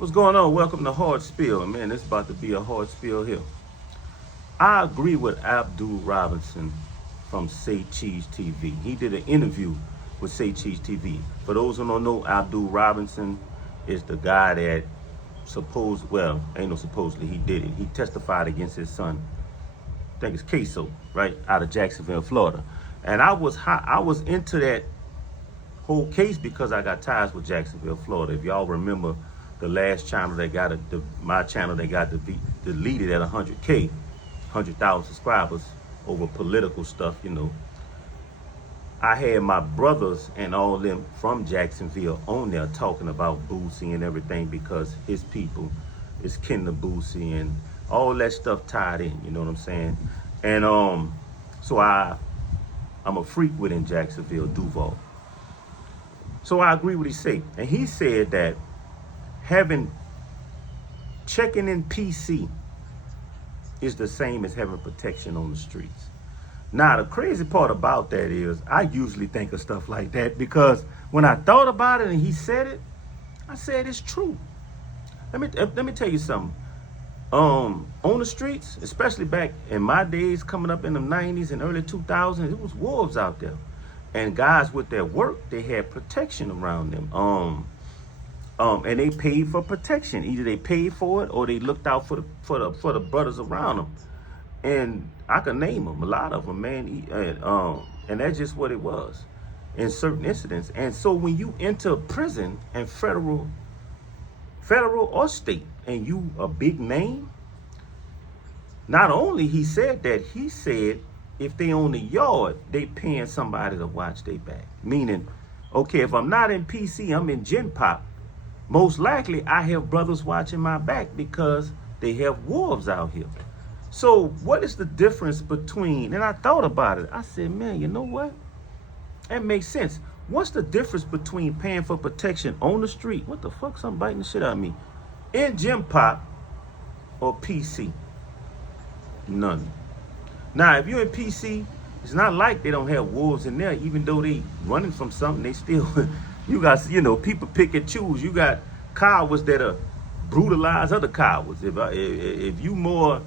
What's going on? Welcome to Hard Spill. Man, it's about to be a hard spill here. I agree with Abdul Robinson from Say Cheese TV. He did an interview with Say Cheese TV. For those who don't know, Abdul Robinson is the guy that ain't no supposedly, he did it. He testified against his son, I think it's Queso, right, out of Jacksonville, Florida. And I was into that whole case because I got ties with Jacksonville, Florida. If y'all remember the last channel that got my channel that got deleted at 100K, 100,000 subscribers over political stuff, I had my brothers and all of them from Jacksonville on there talking about Boosie and everything because his people is kin to Boosie and all that stuff tied in, you know what I'm saying? And so I'm a freak within Jacksonville, Duval. So I agree with what he said. And he said that checking in PC is the same as having protection on the streets. Now, the crazy part about that is I usually think of stuff like that because when I thought about it and he said it, I said it's true. Let me tell you something. On the streets, especially back in my days, coming up in the 90s and early 2000s, it was wolves out there. And guys with their work, they had protection around them. And they paid for protection. Either they paid for it or they looked out for the brothers around them. And I can name them, a lot of them, man. And that's just what it was in certain incidents. And so when you enter prison and federal or state, and you a big name, not only he said if they own the yard, they paying somebody to watch their back. Meaning, okay, if I'm not in PC, I'm in Gen Pop. Most likely, I have brothers watching my back because they have wolves out here. So what is the difference between, and I thought about it. I said, man, you know what? That makes sense. What's the difference between paying for protection on the street? What the fuck? Something biting the shit out of me. In Gen Pop or PC? None. Now, if you're in PC, it's not like they don't have wolves in there. Even though they running from something, they still, you got, people pick and choose. You got cowards that are brutalize other cowards. If you more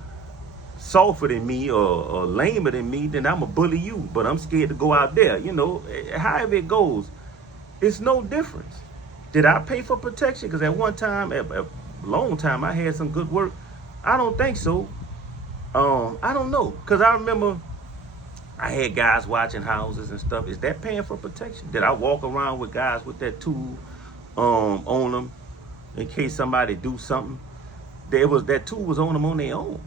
softer than me or lamer than me, then I'm a bully you. But I'm scared to go out there. However it goes, it's no difference. Did I pay for protection? Because at one time, a long time, I had some good work. I don't think so. I don't know. Because I remember I had guys watching houses and stuff. Is that paying for protection? Did I walk around with guys with that tool on them in case somebody do something? That tool was on them on their own.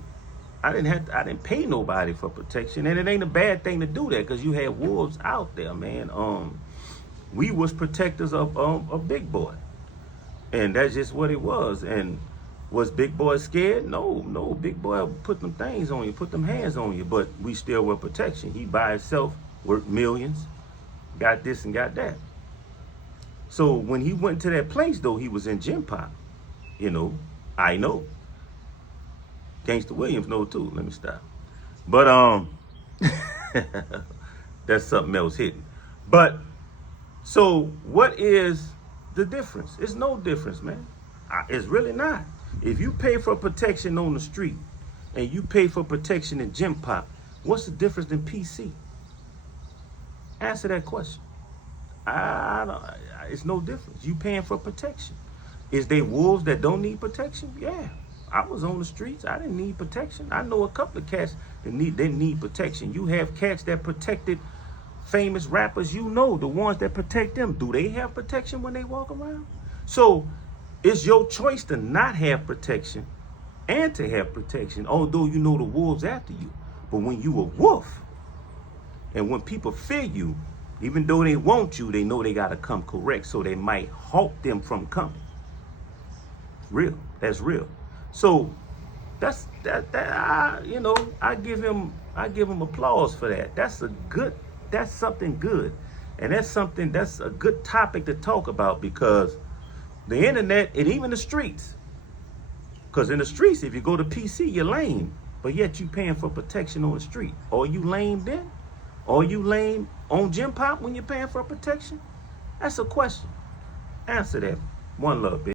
I didn't pay nobody for protection, and it ain't a bad thing to do that because you had wolves out there, man. We was protectors of Big Boy, and that's just what it was. And was Big Boy scared? No. Big Boy put them things on you, put them hands on you, but we still were protection. He by himself worked millions, got this and got that. So when he went to that place, though, he was in Gen Pop. I know. Gangsta Williams know too. Let me stop. But that's something else hidden. But so what is the difference? It's no difference, man. It's really not. If you pay for protection on the street and you pay for protection in Gen Pop, what's the difference in PC? Answer that question. It's no difference. You paying for protection. Is they wolves that don't need protection? Yeah. I was on the streets. I didn't need protection. I know a couple of cats that didn't need protection. You have cats that protected famous rappers. The ones that protect them. Do they have protection when they walk around? So it's your choice to not have protection and to have protection, although the wolves after you. But when you a wolf, and when people fear you, even though they want you, they know they got to come correct, so they might halt them from coming. Real. That's real. So I give him applause for that. That's something good. And that's a good topic to talk about because the internet and even the streets. Because in the streets, if you go to PC, you're lame. But yet you paying for protection on the street. Are you lame then? Are you lame on Gen Pop when you're paying for protection? That's a question. Answer that. One love, baby.